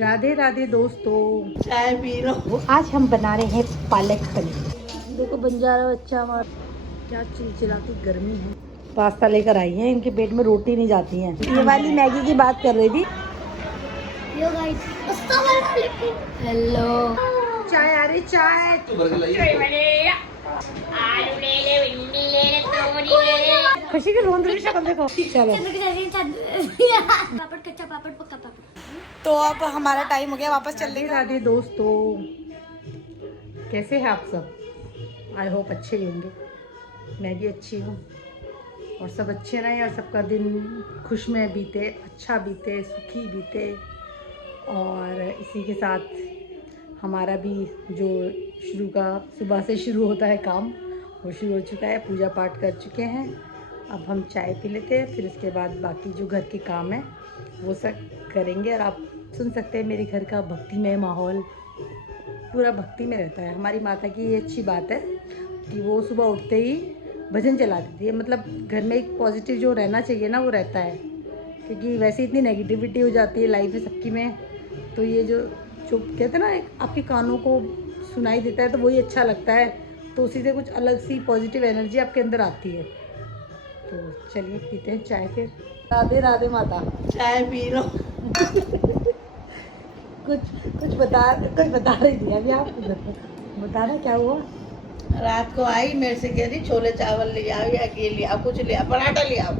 राधे राधे दोस्तों, चाय P low. आज हम बना रहे हैं पालक पनीर। देखो बंजारा बच्चा हमारा क्या चिलचिलाती गर्मी है। पास्ता लेकर आई है, इनके पेट में रोटी नहीं जाती है। ये वाली मैगी की बात कर रही थी। हेलो, चाय आ रही, चाय। खुशी की रोन रही शक्ल देखो। चलो पापड़ कच्चा पापड़ पक्का पापड़। तो अब हमारा टाइम हो गया, वापस चलने का। राधे दोस्तों, कैसे हैं आप सब? आई होप अच्छे ही होंगे। मैं भी अच्छी हूँ और सब अच्छे रहें और सबका दिन खुश में बीते, अच्छा बीते, सुखी बीते। और इसी के साथ हमारा भी जो शुरू का सुबह से शुरू होता है काम, वो शुरू हो चुका है। पूजा पाठ कर चुके हैं, अब हम चाय पी लेते हैं, फिर उसके बाद बाकी जो घर के काम है वो सब करेंगे। और आप सुन सकते हैं मेरे घर का भक्तिमय माहौल पूरा भक्ति में रहता है। हमारी माता की ये अच्छी बात है कि वो सुबह उठते ही भजन चला देती है। मतलब घर में एक पॉजिटिव जो रहना चाहिए ना, वो रहता है, क्योंकि वैसे इतनी नेगेटिविटी हो जाती है लाइफ में सबकी में। तो ये जो जो कहते हैं ना, आपके कानों को सुनाई देता है तो वही अच्छा लगता है। तो उसी से कुछ अलग सी पॉजिटिव एनर्जी आपके अंदर आती है। तो चलिए पीते हैं चाय फिर। राधे राधे माता। चाय पी लो। कुछ बता रही थी अभी आप। बताना क्या हुआ? रात को आई मेरे से कह रही छोले चावल ले आओ या ये ले आओ, कुछ ले आओ, पराठा ले आओ।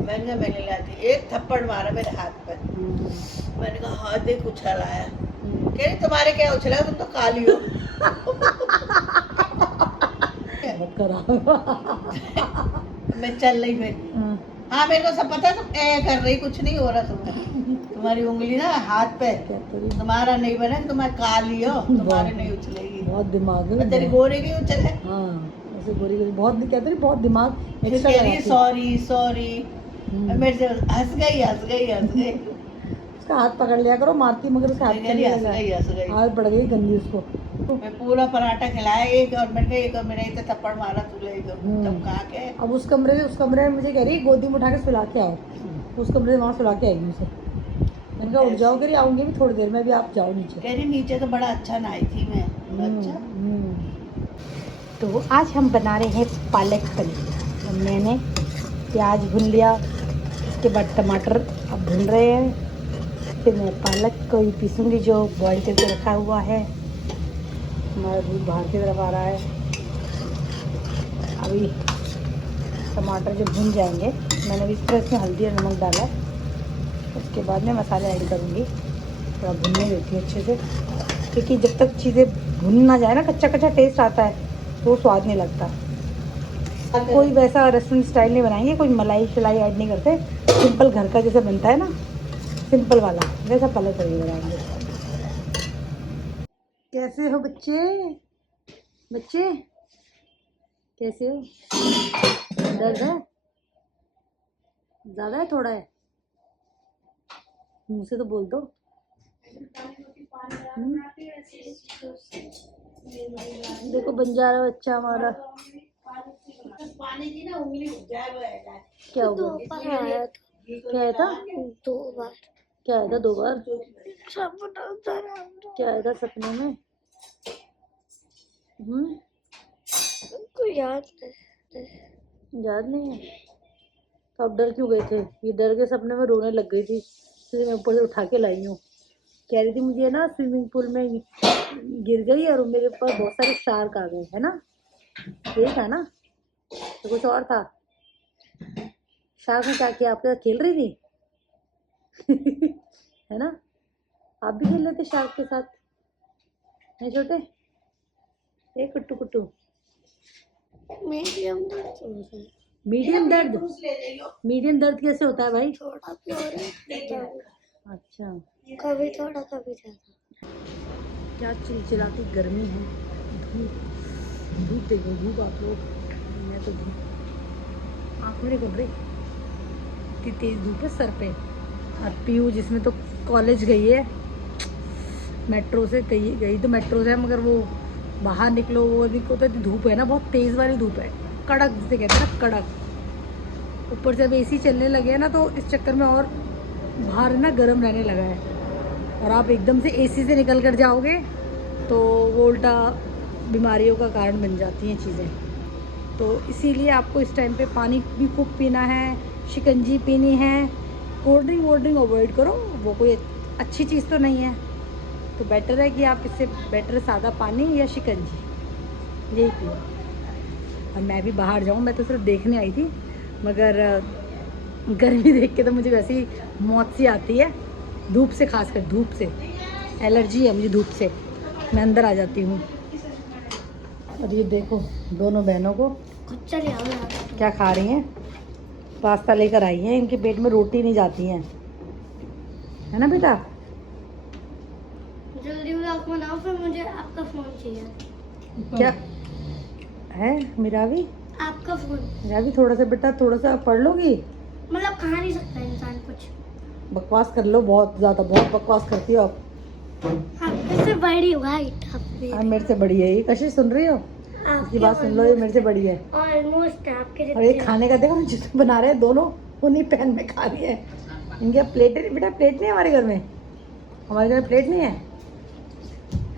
मैंने लाती, एक थप्पड़ मारा मेरे हाथ पर। मैंने कहा हाथ देख उछल आया। कह रही तुम्हारे क्या उछला, तुम तो काली हो। मैं चल रही फिर। हाँ मेरे को सब पता है, तुम ए कर रही, कुछ नहीं हो रहा तुम्हारी उंगली ना हाथ पे। तुम्हारा नहीं बना, तुम्हारी काली हो, तुम्हारे नहीं उछलेगी। बहुत दिमाग है तेरी गोरे की उछले। हाँ ऐसे गोरी बहुत कहते हैं, बहुत दिमाग। सॉरी सॉरी, मेरे से हंस गई। उसका हाथ पकड़ लिया करो, मारती मगर उसका हाथ पड़ गई गंदी उसको। मैं पूरा पराठा खिलाया एक, और मैंने एक और मेरा इतना थप्पड़ मारा तूने तब कहा के। अब उस कमरे में मुझे कह रही गोदी में उठा के सुला के आओ। उस कमरे में वहाँ सुला के आई मुझे। मैंने कहा उठ जाओ, कह रही आऊँगी भी थोड़ी देर में, भी आप जाओ नीचे। कह रही नीचे तो बड़ा अच्छा नहाई थी मैं। अच्छा तो आज हम बना रहे हैं पालक पनीर। मैंने प्याज भून लिया, उसके बाद टमाटर अब भून रहे हैं। फिर मैं पालक को ही पीसूँगी जो बॉईल करके रखा हुआ है। हमारा दूध बाहर की तरफ आ रहा है। अभी टमाटर जब भून जाएंगे, मैंने अभी इसमें हल्दी और नमक डाला है। उसके बाद मैं मसाले ऐड करूँगी। थोड़ा भुनने देती हूँ अच्छे से, क्योंकि जब तक चीज़ें भुन ना जाए ना, कच्चा कच्चा टेस्ट आता है तो स्वाद नहीं लगता। कोई वैसा रेस्टोरेंट स्टाइल नहीं बनाएंगे, कोई मलाई शलाई ऐड नहीं करते। सिंपल घर का जैसे बनता है ना, सिंपल वाला, वैसा पालक पनीर बनाएंगे। कैसे हो बच्चे? बच्चे कैसे हो? दर्द है ज़्यादा है थोड़ा है? मुँह से तो बोल दो। देखो बंजारा बच्चा हमारा पानी की ना उंगली क्या हुआ? क्या है था? 2 बार। क्या है था 2 बार? सपना क्या है था सपने में? कोई याद नहीं है? तो आप डर क्यों गए थे? ये डर के सपने में रोने लग गई थी, इसलिए मैं ऊपर से उठा के लाई हूँ। कह रही थी मुझे ना स्विमिंग पूल में गिर गई और मेरे ऊपर बहुत सारे शार्क आ गए, है ना? यही था ना? तो कुछ और था? शार्क ने क्या किया? आपके साथ खेल रही थी? है ना? आप भी खेल रहे थे शार्क के साथ, नहीं छोटे? ए कुट्टू कुट्टू। मीडियम दर्द। मीडियम दर्द कैसे होता है भाई? थोड़ा प्योर। अच्छा, कभी थोड़ा कभी ज्यादा। क्या चिलचिलाती गर्मी है। धूप देखो, धूप आप लोग। मैं तो धूप आँख मेरे घबरे, इतनी तेज धूप है सर पे। और पीयू जिसमें तो कॉलेज गई है, मेट्रो से गई तो मेट्रो से, मगर वो बाहर निकलो वो तो धूप है ना, बहुत तेज़ वाली धूप है, कड़क जिसे कहते हैं ना, कड़क। ऊपर से अब एसी चलने लगे हैं ना, तो इस चक्कर में और बाहर ना गर्म रहने लगा है। और आप एकदम से एसी से निकल कर जाओगे तो वो उल्टा बीमारियों का कारण बन जाती हैं चीज़ें। तो इसीलिए आपको इस टाइम पे पानी भी खूब पीना है, शिकंजी पीनी है, कोल्ड ड्रिंक अवॉइड करो, वो कोई अच्छी चीज़ तो नहीं है। तो बेटर है कि आप इससे बेटर सादा पानी या शिकंजी यही पियो। और मैं भी बाहर जाऊँ, मैं तो सिर्फ देखने आई थी, मगर गर्मी देख के तो मुझे वैसे ही मौत सी आती है, धूप से, खासकर धूप से एलर्जी है मुझे धूप से, मैं अंदर आ जाती हूँ। और ये देखो दोनों बहनों को क्या खा रही हैं, पास्ता लेकर आई हैं, इनके पेट में रोटी नहीं जाती हैं, है ना बेटा? जल्दी व्लॉग बनाओ, फिर मुझे आपका फोन चाहिए। क्या है मेरा भी? आपका फोन। मेरा भी थोड़ा सा बेटा, थोड़ा सा पढ़ लोगी? मतलब खा नहीं सकता इंसान कुछ। बकवास कर लो, बहुत ज़्यादा, बहुत बकवास करती हो आप। आपके से बड़ी हो हाइट आपकी। आप मेरे से बड़ी है, ये कशिश सुन रही हो? इसकी बात सुन लो, ये मेरे से बड़ी है। ऑलमोस्ट आपके और ये खाने का देखो जिसमें बना रहे हैं, दोनों उन्हीं पैन में खा रही है। इनके प्लेट नहीं बेटा, प्लेट नहीं है हमारे घर में, हमारे घर में प्लेट नहीं है।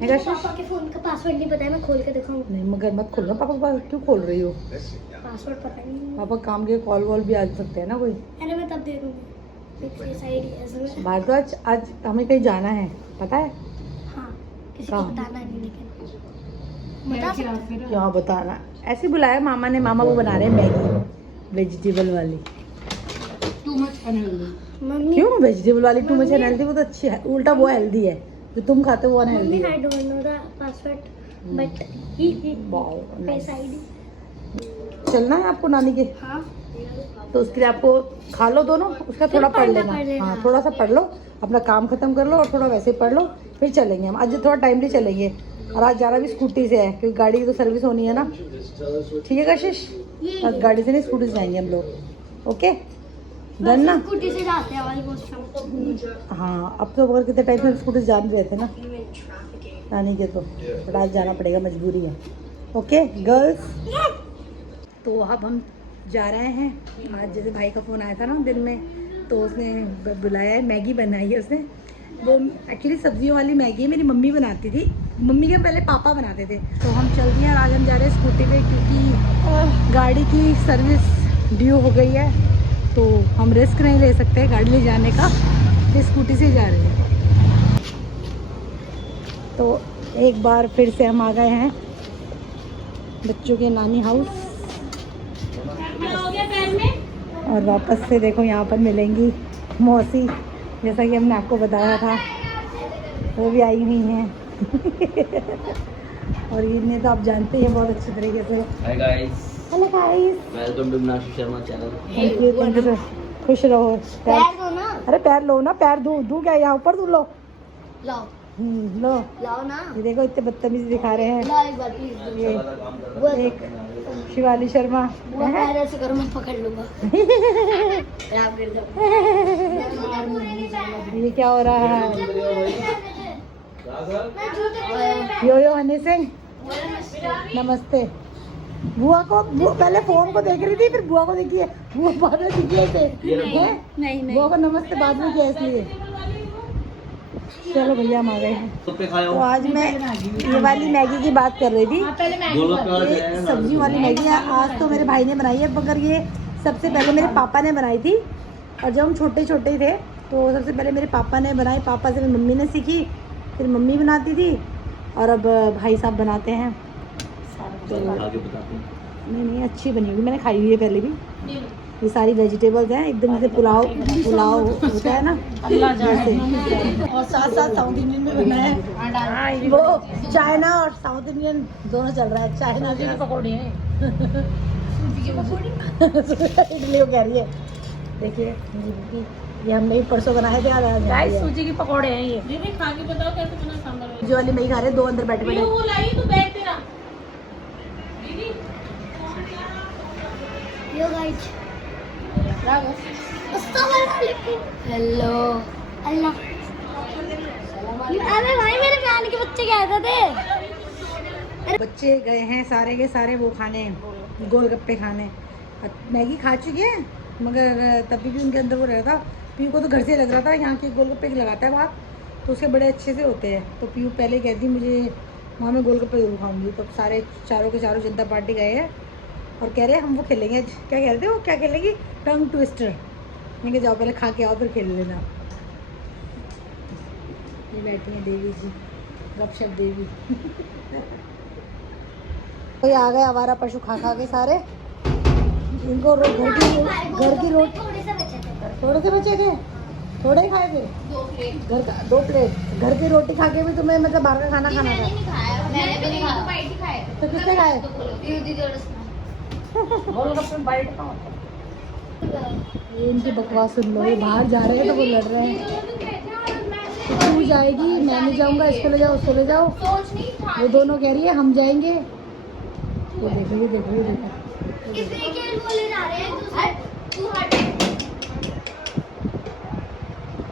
पापा के फोन का पासवर्ड नहीं पता है, मैं खोल के दिखाऊं? नहीं मगर मत खोलना, पापा पास क्यों खोल रही हो? पासवर्ड पता नहीं। पापा काम के कॉल वॉल भी आ सकते हैं ना कोई। अरे मैं तब दे दूंगी। भारद्वाज आज हमें कहीं जाना है, पता है? हाँ, किसी को कहाँ? बताना नहीं, लेकिन बता सकते हैं। क्या बताना, ऐसे बुलाया मामा ने, मामा वो बना रहे हैं मैगी वेजिटेबल वाली। मम्मी क्यों वेजिटेबल वाली टू मच अनहेल्दी? वो तो अच्छी है, उल्टा वो हेल्दी है, जो तुम खाते हो वो अनहेल्दी मम्मी है। I don't know the password but he face ID. चलना है आपको नानी के, हाँ तो उसके लिए आपको खा लो दोनों, उसका थोड़ा पढ़ लेना। हाँ थोड़ा सा पढ़ लो, अपना काम खत्म कर लो और थोड़ा वैसे पढ़ लो, फिर चलेंगे हम। आज थोड़ा टाइमली चलेंगे, और आज जाना भी स्कूटी से है क्योंकि गाड़ी की तो सर्विस होनी है ना। ठीक है कशिश? आज गाड़ी से नहीं स्कूटी से जाएंगे हम लोग। ओके डन ना? स्कूटी से जाते हैं ऑलमोस्ट। हाँ अब तो अगर कितने टाइम से स्कूटी से जान रहे थे ना नानी के, तो बट आज जाना पड़ेगा, मजबूरी है। ओके गर्ल्स, तो अब हम जा रहे हैं। आज जैसे भाई का फ़ोन आया था ना दिन में, तो उसने बुलाया है, मैगी बनाई है उसने। वो एक्चुअली सब्जियों वाली मैगी मेरी मम्मी बनाती थी, मम्मी के पहले पापा बनाते थे। तो हम चल दिए और आज हम जा रहे हैं स्कूटी पे, क्योंकि गाड़ी की सर्विस ड्यू हो गई है, तो हम रिस्क नहीं ले सकते गाड़ी ले जाने का, तो स्कूटी से जा रहे हैं। तो एक बार फिर से हम आ गए हैं बच्चों के नानी हाउस, और वापस से देखो यहाँ पर मिलेंगी मौसी, जैसा कि हमने आपको बताया था, वो भी आई हुई हैं। और इन्हें तो आप जानते हैं बहुत अच्छे तरीके से। Hi guys, hello guys, welcome to Meenakshi Sharma channel. Thank you, खुश रहो। पैर दो ना। अरे पैर लो ना, पैर दू क्या, यहाँ ऊपर दू लो। लाओ लो लाओ ना। ये देखो इतने बदतमीजी दिखा रहे हैं। लाओ एक बार प्लीज। ये एक शिवाली शर्मा, वो पैर ऐसे करो, मैं पकड़ लूंगा। आप गिर जाओ। ये क्या हो रहा है? यो हनी सिंह नमस्ते। बुआ को पहले फोन को देख रही थी, फिर बुआ को देखी है, बुआ बाद में दिखी है, नहीं बुआ को नमस्ते बाद में किया इसलिए। चलो भैया हम आ गए हैं। तो आज मैं ये वाली मैगी की बात कर रही थी, ये सब्जी वाली मैगी आज तो मेरे भाई ने बनाई है, मगर ये सबसे पहले मेरे पापा ने बनाई थी। और जब हम छोटे छोटे थे तो सबसे पहले मेरे पापा ने बनाई, पापा से मेरी मम्मी ने सीखी, फिर मम्मी बनाती थी, और अब भाई साहब बनाते हैं। तो नहीं अच्छी बनी होगी, मैंने खाई हुई है पहले भी। ये सारी वेजिटेबल्स हैं, एकदम जैसे पुलाव होता है ना, जैसे। और साथ साथ साउथ इंडियन में बना है, वो चाइना और साउथ इंडियन दोनों चल रहा है। चाइना के पकौड़े हैं, इडली वो कह रही है। देखिए ये हम नहीं परसों बनाए थे, आज सूजी के पकौड़े हैं। ये दीदी खा के बताओ कैसे बना सांभर। जो वाली मैं खा रहे, दो अंदर बैठे बैठे। वो लाई तो बैठ तेरा दीदी। यो गाइस, हेलो अल्लाह। अरे भाई मेरे बहन के बच्चे क्या थे? बच्चे गए हैं सारे के सारे वो खाने, गोलगप्पे खाने। मैगी खा चुकी है, मगर तभी भी उनके अंदर वो रह था। पी को तो घर से लग रहा था, यहाँ के गोलगप्पे लगाता है बात, तो उसके बड़े अच्छे से होते हैं। तो पीयू पहले कहती मुझे वहाँ मैं गोलगप्पे जरूर खाऊंगी। तो सारे चारों के चारों जनता पार्टी गए हैं और कह रहे हैं हम वो खेलेंगे आज। क्या कह रहे थे वो, क्या खेलेंगी? Tongue twister. मैं कहा जाओ पहले खा के आओ फिर खेल लेना। ये बैठी हैं देवी जी, गपशप देवी। कोई आ गए आवारा पशु खा खा के सारे। इनको घर की रोटी थोड़े से बचे थे, थोड़े ही खाए थे। 2 प्लेट। घर का 2 प्लेट घर की रोटी खा के भी तुम्हें मतलब बाहर का खाना खाना था। मैंने भी नहीं खाया। तो किसने खाए? गोलगप्पे में बाइट कहाँ होता है? ये इनकी बकवास सुन लो। ये बाहर जा रहे हैं तो वो लड़ रहे हैं। तू जाएगी, मैं नहीं जाऊंगा, इसको ले जाओ, उसको ले जाओ। वो दोनों कह रही है हम जाएंगे। वो देखो, ये देखो, ये देखो।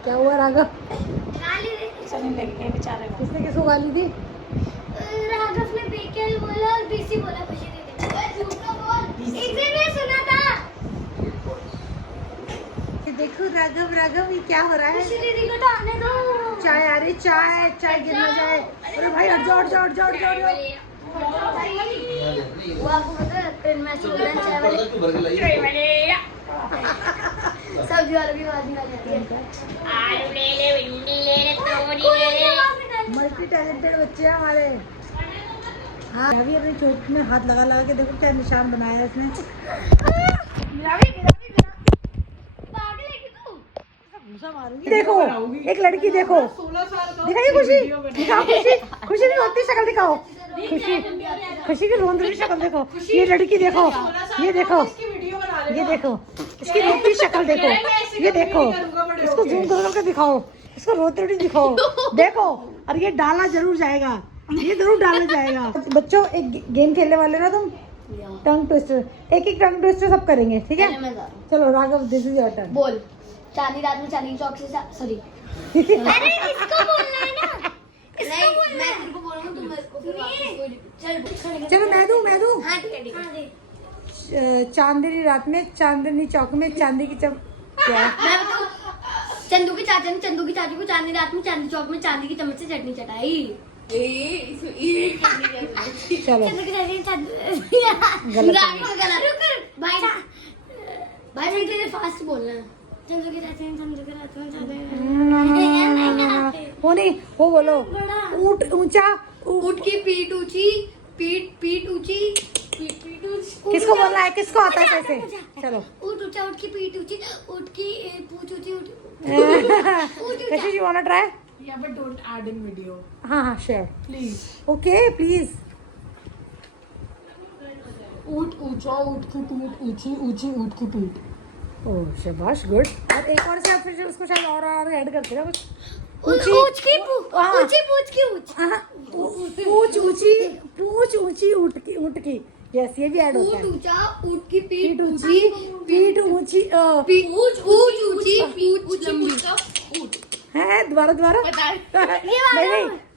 क्या हुआ राघव? चलने लगे हैं बेचारे को। किसने किसको गाली दी? राघव ने बेकेल बोला और बीसी बोला। खुशी दीदी झूठ ना बोल, एक दिन मैं सुना था। देखो राघव, राघव ये क्या हो रहा है? खुशी दीदी को तो आने दो। चाय आ रही, चाय चाय गिर ना जाए। अरे भाई हट जाओ, हट जाओ, हट जाओ, हट जाओ, हट जाओ। वो आपको पता है ट्रेन में ऐसे बोलना है, चाय वाले सब्जी वाले भी आवाज निकाल जाती है। आलू ले ले, भिंडी ले ले, तोरी ले ले। मल्टी टैलेंटेड बच्चे हैं हमारे। हाँ अभी अपनी चोट में हाथ लगा लगा के देखो क्या निशान बनाया है इसने। देखो एक लड़की देखो, 16 साल का दिखाइए खुशी, दिखाओ खुशी, खुशी की रोती शक्ल दिखाओ। खुशी, खुशी की रोती शक्ल देखो। ये लड़की देखो, ये देखो, ये देखो, इसकी रोती शक्ल देखो, ये देखो, इसको जूम करके दिखाओ, इसको रोती रोटी दिखाओ। देखो, और ये डाला जरूर जाएगा, ये जरूर डाला जाएगा। बच्चों एक गेम खेलने वाले ना तुम, टंग ट्विस्टर। एक एक टंग ट्विस्टर सब करेंगे, ठीक है? चलो Raghav, this is your turn. बोल। चांदी रात में चांदी चौक से सॉरी। अरे इसको बोलना है ना। नहीं मैं तेरे को बोलूंगा, तुम मेरे को फिर वापस बोल। चलो मैं दूं। हाँ ठीक है, ठीक है। चांदनी रात में चांदनी चौक में चांदी की क्या है? मैं बताऊं, चंदू के चाचा ने चंदू की चाची को चांदी रात में चांदी चौक में चांदी की चम्मच से चटनी चटाई। चलो चंदू की चाची ने गलत भाई भाई मैं तेरे फास्ट बोलना है। चंदू की चाची ने चंदू की रात में वो नहीं, वो बोलो। बड़ा ऊंट ऊंचा, ऊँट की पीठ ऊंची, पीठ ऊंची, पीठ ऊंची। किसको बोलना है? किसको आता है कैसे? चलो ऊँट ऊंचा, ऊँट की पीठ ऊंची, ऊँट की पूंछ ऊंची, ऊँट कैसे you want to try? Yeah, but don't add in video, हाँ हाँ श्योर, please. Okay please. ऊँट ऊंचा, ऊँट की पीठ ऊंची, ऊंची ऊँट की पीठ। ओह शाबाश, गुड। और एक और से फिर उसको शायद और ऐड करते ना कुछ। ऊँच की हाँ। ऊँची पूंछ की ऊँच। हाँ, पूंछ ऊंची ऊँट की। यस, ये भी ऐड होता ऊँट है। ऊंचा, ऊँट की पीठ पीठ ऊंची, पीठ ऊंची पूंछ ऊंची, पूंछ लंबी। है। दोबारा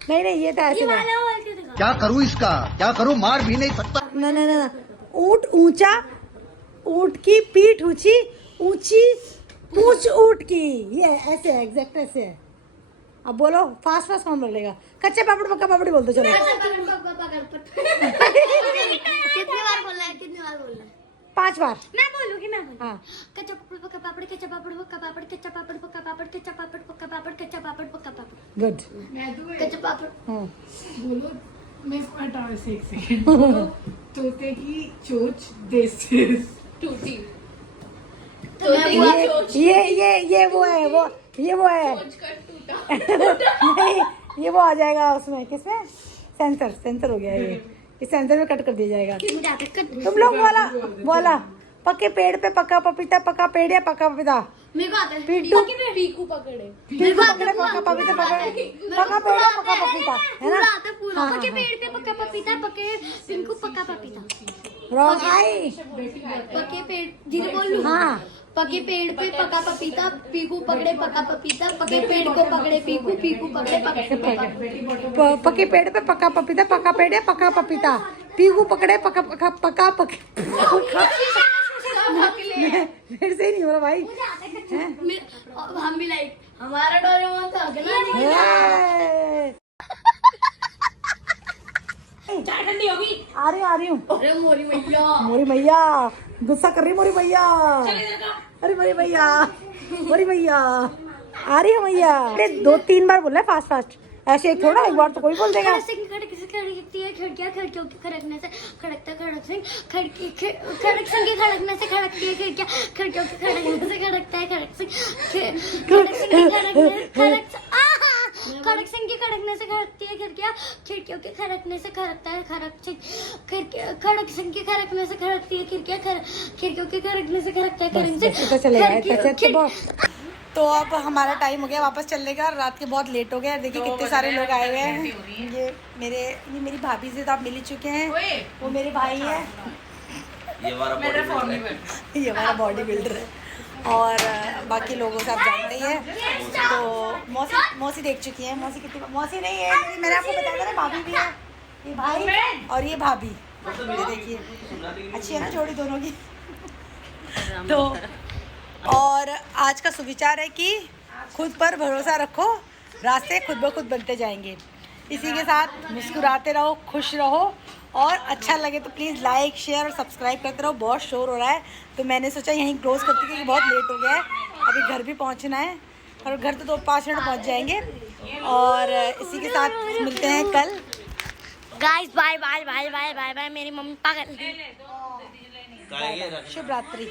नहीं ये तो ऐसे है। क्या करूं इसका, क्या करूं, मार भी नहीं सकता। ना ऊँट ऊंचा, ऊँट की पीठ ऊंची, ऊंची पूंछ ऊँट की। ये ऐसे है, एग्जैक्ट ऐसे है। अब बोलो फास्ट कौन बोलेगा? कच्चे पापड़ पक्का पापड़ी बोल दो। चलो कितनी बार बोलना है? 5 बार। मैं बोलूंगी। हाँ कच्चा पापड़ पक्का पापड़, कच्चा पापड़ पक्का पापड़, कच्चा पापड़ पक्का पापड़, कच्चा पापड़ पक्का पापड़, कच्चा पापड़ पक्का पापड़, गुड। कच्चा पापड़। हाँ बोलो, मैं हटा से एक सेकंड। बोलो, तोते की चोंच देसी टूटी। ये वो है नहीं, ये वो आ जाएगा उसमें। किसमें? सेंसर हो गया ये। इस सेंसर में कट कर दिया जाएगा। तुम लोग बोला पक्के पेड़ पे पक्का पपीता, पक्का पेड़ या पक्का पपीता। मेरे को आता है। पीकू पकड़े पक्का पपीता, पक्का पेड़ या पक्का पपीता, है ना? आता है पूरा। पक्के पेड़ पे पक्का पपीता, पक्के पिंकू पक्का पपीता, पक्के पेड़ धीरे बोल लूं। हाँ पके पेड़ पे पका पपीता, पीकू पकड़े पका पपीता, पके पेड़ को पकड़े पीकू, पीकू पकड़े पका। पक्के पेड़ पे पक्का पपीता, पक्का पेड़ या पक्का पपीता, पीकू पकड़े पक्का मेरे से ही नहीं हो रहा भाई। हम भी लाइक हमारा डोरेमोन तो अगला नहीं ए! चाय ठंडी होगी। आ रही हूँ। अरे मोरी मैया मोरी मैया गुस्सा कर रही मोरी मैया। अरे मोरी मैया आ रही है मैया। अरे 2-3 बार बोल रहा है फास्ट फास्ट, ऐसे एक थोड़ा, एक बार तो कोई बोल देगा। खिड़कियां खिड़कियों के खड़कने से खड़कता खड़क सिंह खड़की खड़क सिंह के खड़कने से खड़कती है खिड़कियां खिड़कियों के खड़कने से खड़कता है खड़क सिंह खड़क सिंह के खड़क सिंह के खड़कने से खड़कती है खिड़कियां खिड़कियों के खड़कने से खड़कता है खड़क सिंह खड़क सिंह के खड़कने से खड़कती है खिड़कियां खिड़कियों के खड़कने से खड़कता है खड़क सिंह। तो अब हमारा टाइम हो गया वापस चलने का, रात के बहुत लेट हो गया। देखिए कितने सारे लोग आए हुए हैं। ये मेरी भाभी से तो आप मिल ही चुके हैं, वो मेरे भाई है, ये हमारा बॉडी बिल्डर है, और बाकी लोगों से आप जानते ही हैं। तो मौसी देख चुकी है। मौसी नहीं है, मैंने आपको बताया था ना, भाभी भी है, ये भाई और ये भाभी। ये देखिए अच्छी है ना जोड़ी दोनों की। तो और आज का सुविचार है कि खुद पर भरोसा रखो, रास्ते खुद ब खुद बनते जाएंगे। इसी के साथ मुस्कुराते रहो, खुश रहो, और अच्छा लगे तो प्लीज़ लाइक शेयर और सब्सक्राइब करते रहो। बहुत शोर हो रहा है तो मैंने सोचा यहीं क्लोज करती क्योंकि बहुत लेट हो गया है, अभी घर भी पहुंचना है, और घर तो 2-5 मिनट पहुंच जाएंगे। और इसी के साथ मिलते हैं कल। Guys bye bye bye bye bye bye. मेरी मम्मी पागल। शुभ रात्रि।